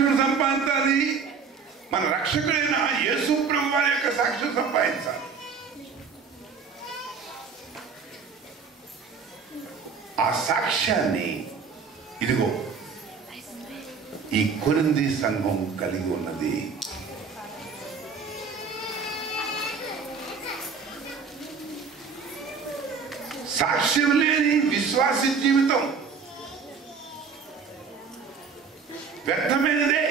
సాక్ష్యం సంపాదించాలి, మన రక్షకుడైన యేసు ప్రభు వారి యొక్క సాక్ష్యం సంపాదించాలి. ఆ సాక్ష్యాన్ని ఇదిగో ఈ కొరింథీ సంఘం కలిగి ఉన్నది. సాక్ష్యం లేని విశ్వాస జీవితం వ్యర్థమైనదే.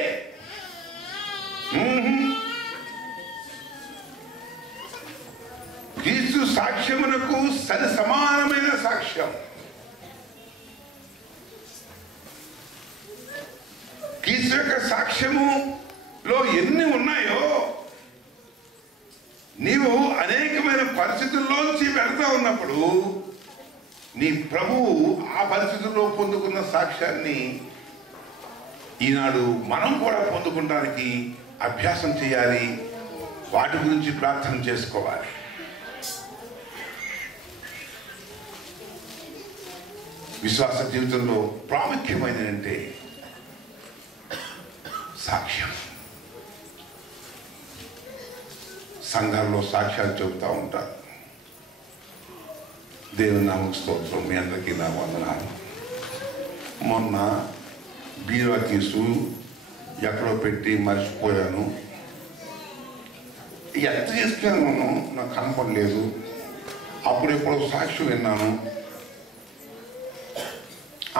క్రీస్తు సాక్ష్యమునకు సరి సమానమైన సాక్ష్యం క్రీస్తు యొక్క సాక్ష్యములో ఎన్ని ఉన్నాయో నీవు అనేకమైన పరిస్థితుల్లోంచి వెళ్తా ఉన్నప్పుడు నీ ప్రభువు ఆ పరిస్థితుల్లో పొందుకున్న సాక్ష్యాన్ని ఈనాడు మనం కూడా పొందుకోవడానికి అభ్యాసం చేయాలి. వాటి గురించి ప్రార్థన చేసుకోవాలి. విశ్వాస జీవితంలో ప్రాముఖ్యమైనది అంటే సాక్ష్యం. సంఘాల్లో సాక్ష్యాలు చెబుతూ ఉంటారు. దేవుని నామకు స్తోత్రం. మీ అందరికీ నా వందనాలు. మొన్న బీరువా తీసు ఎక్కడో పెట్టి మర్చిపోయాను. ఎంత చేసుకున్నాను నాకు కనపడలేదు. అప్పుడెప్పుడో సాక్ష్యం విన్నాను.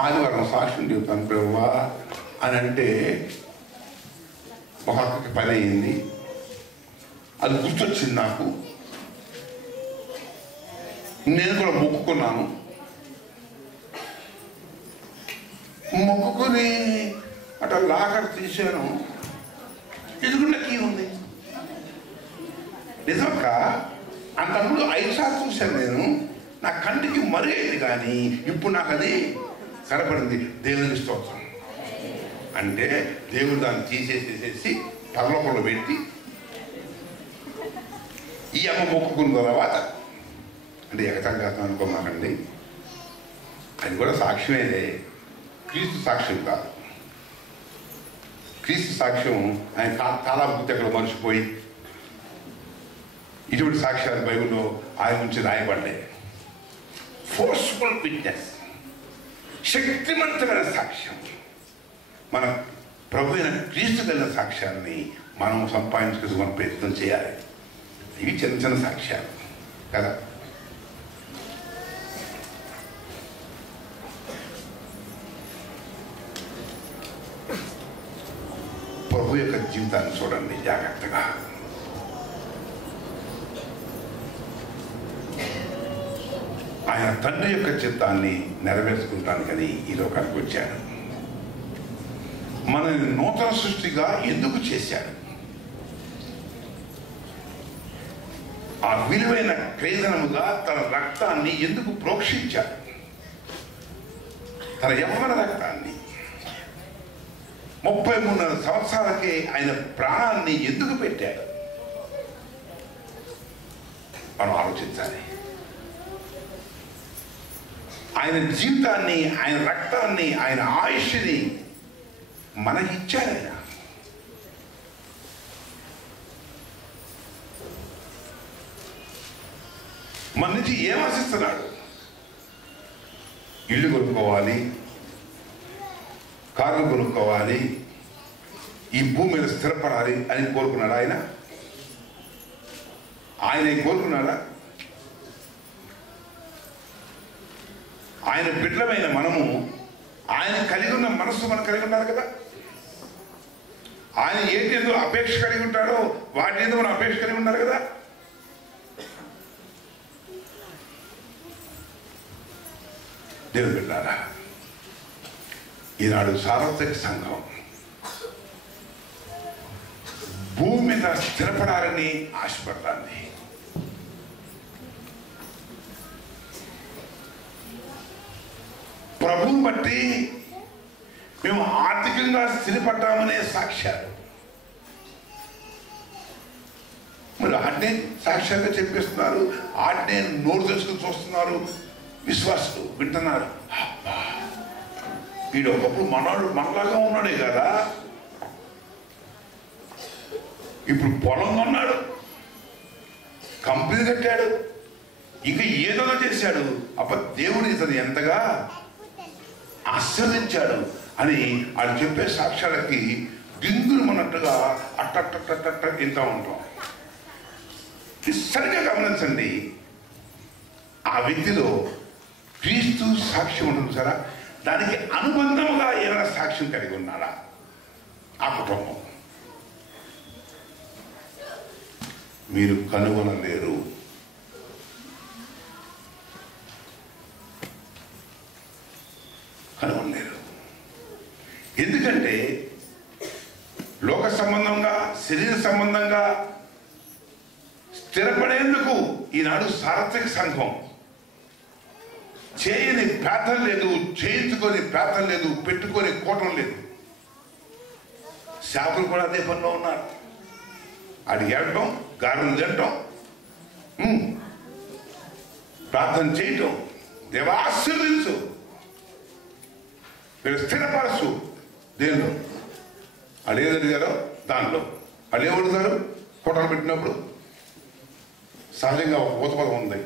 ఆదివారం సాక్ష్యం చెబుతాను ప్రభువా అని అంటే ఒక అక్కకి పని అయింది. అది గుర్తొచ్చింది నాకు. నేను కూడా మొక్కుకున్నాను. మొక్కుకొని అట్లా లాకర్ తీసాను. ఎదుగుండా కీ ఉంది. నిజంక అంతకుముందు 5 సార్లు చూశాను నేను. నా కంటికి మరుగైంది, కానీ ఇప్పుడు నాకు అది కనపడింది. దేవుని స్తోత్రం. అంటే దేవుడు దాన్ని తీసేసేసి పరలోకంలో పెట్టి ఈ అమ్మ మొక్కుకున్న తర్వాత అంటే ఎగతాళిగా అనుకోమాకండి, అది కూడా సాక్ష్యమేదే. క్రీస్తు సాక్ష్యం కాదు. క్రీస్తు సాక్ష్యం ఆయన చాలా పుస్తకాలు మర్చిపోయి ఇటువంటి సాక్ష్యాలు బైబిల్లో ఆయన నుంచి రాయబడ్డాయి. ఫోర్స్ఫుల్ విట్నెస్, శక్తివంతమైన సాక్ష్యం. మన ప్రభు అయిన క్రీస్తు కలిగిన సాక్ష్యాన్ని మనం సంపాదించుకుని మనం ప్రయత్నం చేయాలి. ఇవి చిన్న చిన్న సాక్ష్యాలు కదా. ప్రభు యొక్క జీవితాన్ని చూడండి జాగ్రత్తగా. ఆయన తండ్రి యొక్క చిత్తాన్ని నెరవేర్చుకుంటానికని ఈ లోకానికి వచ్చాడు. మనల్ని నూతన సృష్టిగా ఎందుకు చేశాడు? ఆ విలువైన క్రయధనముగా తన రక్తాన్ని ఎందుకు ప్రోక్షించాడు? తన యవ్వన రక్తాన్ని 33 సంవత్సరాలకే ఆయన ప్రాణాన్ని ఎందుకు పెట్టాడు? మనం ఆలోచించాలి. ఆయన జీవితాన్ని, ఆయన రక్తాన్ని, ఆయన ఆయుష్ని మనకిచ్చాడు. ఆయన మన నుంచి ఏం ఆశిస్తున్నాడు? ఇల్లు కొనుక్కోవాలి, కార్లు కొనుక్కోవాలి, ఈ భూమి మీద స్థిరపడాలి అని కోరుకున్నాడు ఆయన? ఆయన కోరుకున్నాడా? ఆయన బిడ్డలమైన మనము ఆయన కలిగి ఉన్న మనస్సు మనం కలిగి ఉండాలి కదా. ఆయన ఏంటి ఎందుకు అపేక్ష కలిగి ఉంటాడో వాటి ఎందుకు మనం అపేక్ష కలిగి ఉండాలి కదా. దేవుని బిడ్డలారా, ఈనాడు సార్వత్రిక సంఘం భూమి మీద స్థిరపడాలని ఆశపడతాంది. ప్రభువు బట్టి మేము ఆర్థికంగా స్థిరపడ్డామనే సాక్ష్యాలు. మరి ఆటనే సాక్ష్యంగా చెప్పేస్తున్నారు, ఆటనే నోరు తెలుసుకుని చూస్తున్నారు. విశ్వాసులు వింటున్నారు, వీడు ఒకప్పుడు మనలాగా ఉన్నాడే కదా, ఇప్పుడు పొలం కొన్నాడు, కంపెనీ కట్టాడు, ఇంకా ఏదో చేశాడు. దేవుడు ఇతను ఎంతగా ఆశీర్వదించాడు అని వాళ్ళు చెప్పే సాక్ష్యాలకి గింగులు మనట్టుగా అట్టట్టట్టట్ట వింటూ ఉంటాం. సరిగ్గా గమనించండి, ఆ వ్యక్తిలో క్రీస్తు సాక్ష్యం ఉంటుంది సరే, దానికి అనుబంధంగా ఏమైనా సాక్ష్యం కలిగి ఉన్నాడా ఆ కుటుంబం? మీరు కనుగొనలేరు. కనుగొనలేరు. ఎందుకంటే లోక సంబంధంగా, శరీర సంబంధంగా స్థిరపడేందుకు ఈనాడు సార్వత్రిక సంఘం చేయని ప్రార్థన లేదు, చేయించుకొని ప్రార్థన లేదు, పెట్టుకొని కోటం లేదు. శాఖలు కూడా అదే పనిలో ఉన్నారు. అడిగి వెళ్ళటం, గారెలు తినటం, ప్రార్థన చేయటం, దేవా ఆశీర్వదించు, మీరు స్థిరపరచు. దేనిలో వాళ్ళు ఏది అడిగారో దానిలో వాళ్ళు ఏమడుగుతారు? కోటలు పెట్టినప్పుడు సహజంగా ఒక ఊతపదం ఉంది,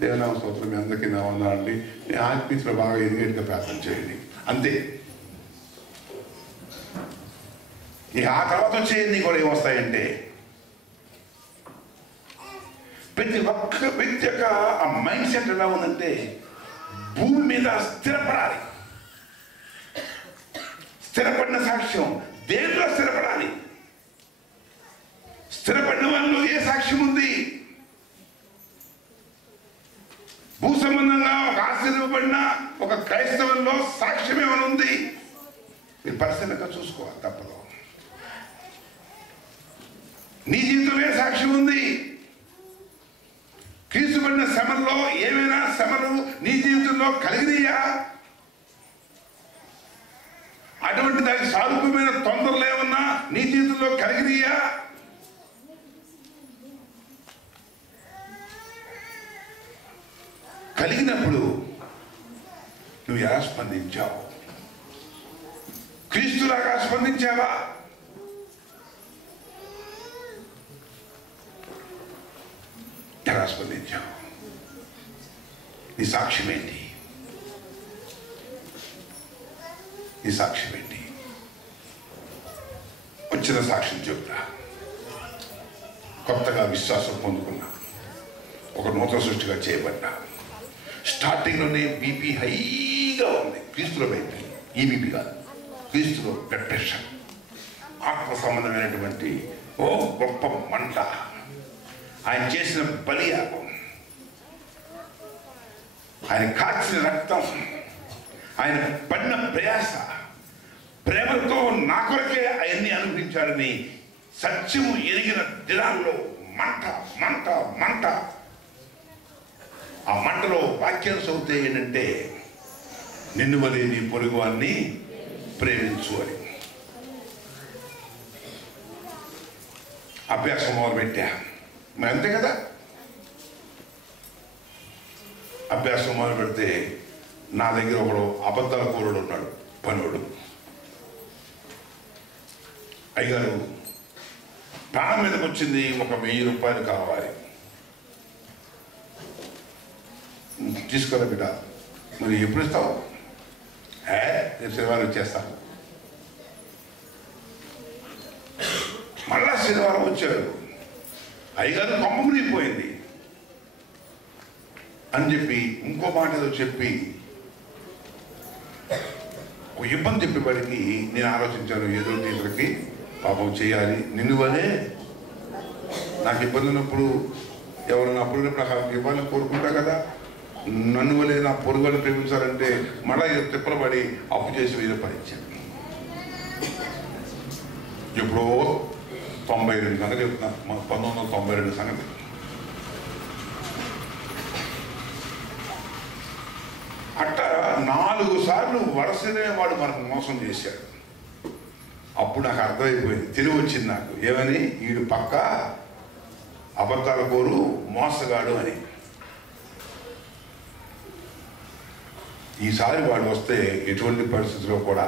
దేవనామ స్తోత్రం మీ అందరికీ నా వందనాలండి, మీ ఆత్మీయతలో బాగా ఎదిగేట్టుగా ప్రార్థన చేయండి, అంతే. ఇక ఆ తర్వాత వచ్చేది కూడా ఏమొస్తాయంటే, ప్రతి ఒక్క వ్యక్తి యొక్క ఆ మైండ్ సెట్ ఎలా ఉందంటే భూమి మీద స్థిరపడాలి. స్థిరపడిన సాక్ష్యం దేనిలో స్థిరపడాలి? స్థిరపడిన వాళ్ళు ఏ సాక్ష్యం ఉంది? భూ సంబంధంగా ఒక ఆశీర్వపడిన ఒక క్రైస్తవంలో సాక్ష్యం ఏమైనా ఉంది? మీరు పరిశీలనగా చూసుకోవాలి, తప్పదు. నీ జీవితంలో సాక్ష్యం ఉంది? క్రీస్తుపడిన శ్రమల్లో ఏమైనా శ్రమలు నీ జీవితంలో కలిగినాయా? అటువంటి దానికి సారూప్యమైన తొందరలు ఏమన్నా నీ జీవితంలో కలిగినాయా? కలిగినప్పుడు నువ్వు ఎలా స్పందించావు? క్రీస్తులాగా స్పందించావా? ఎలా స్పందించావు? నీ సాక్ష్యం ఏంటి? నీ సాక్ష్యం ఏంటి? వచ్చిన సాక్ష్యం చెప్తా. కొత్తగా విశ్వాసం పొందుకున్నా, ఒక నూతన సృష్టిగా చేయబడ్డా, స్టార్టింగ్లోనే బీపీ హైగా ఉంది. క్రీస్తులో బీపీ, ఈ బీపీ కాదు, క్రీస్తులో బ్లడ్ ప్రెషర్, ఆత్మ సంబంధమైనటువంటి ఓ గొప్ప మంట, ఆయన చేసిన బలియాగం, ఆయన కాచిన రక్తం, ఆయన పడిన ప్రయాస, ప్రేమతో నా కొరకే అవన్నీ అనుభవించాడని సత్యము ఎరిగిన దినాల్లో మంట మంట మంట. ఆ మంటలో వాక్యం చదివితే ఏంటంటే, నిన్ను వలె నీ పొరుగు వారిని ప్రేమించు అని అభ్యాసం మొదలుపెట్టా. మరి అంతే కదా, అభ్యాసం మొదలు పెడితే నా దగ్గర ఒకడు అబద్ధాల కూరడు ఉన్నాడు, పనుడు. అయ్యగారు ప్రాణం మీదకి వచ్చింది, ఒక 1000 రూపాయలు కావాలి, తీసుకోరా బిడ్డ. మరి ఎప్పుడు ఇస్తావు? రేపు శనివారం ఇచ్చేస్తాను. మళ్ళా శనివారం వచ్చాడు, అయ్యగారు కొమ్మ మునిగిపోయింది అని చెప్పి ఇంకో మాట ఏదో చెప్పి ఒక ఇబ్బంది చెప్పేవాడికి నేను ఆలోచించాను, ఏదో టీచర్కి పాపం చేయాలి, నిన్ను వలే నాకు ఇబ్బంది ఉన్నప్పుడు ఎవరైనా అప్పుడు నాకు ఇబ్బంది కోరుకుంటా కదా, నన్ను వలే నా పొరుగుని ప్రేమించాలంటే మళ్ళా తిప్పలు పడి అప్పు చేసి 1000 రూపాయలు ఇచ్చాను. ఎప్పుడో 92 సంగతి చెప్తున్నా, 1992 సంగతి. అట్టా 4 సార్లు వరుసనే వాడు మనకు మోసం చేశాడు. అప్పుడు నాకు అర్థమైపోయింది, తెలివి వచ్చింది నాకు. ఏమని? వీడు పక్క అబద్ధాల కోరు, మోసగాడు అని. ఈసారి వాడు వస్తే ఎటువంటి పరిస్థితుల్లో కూడా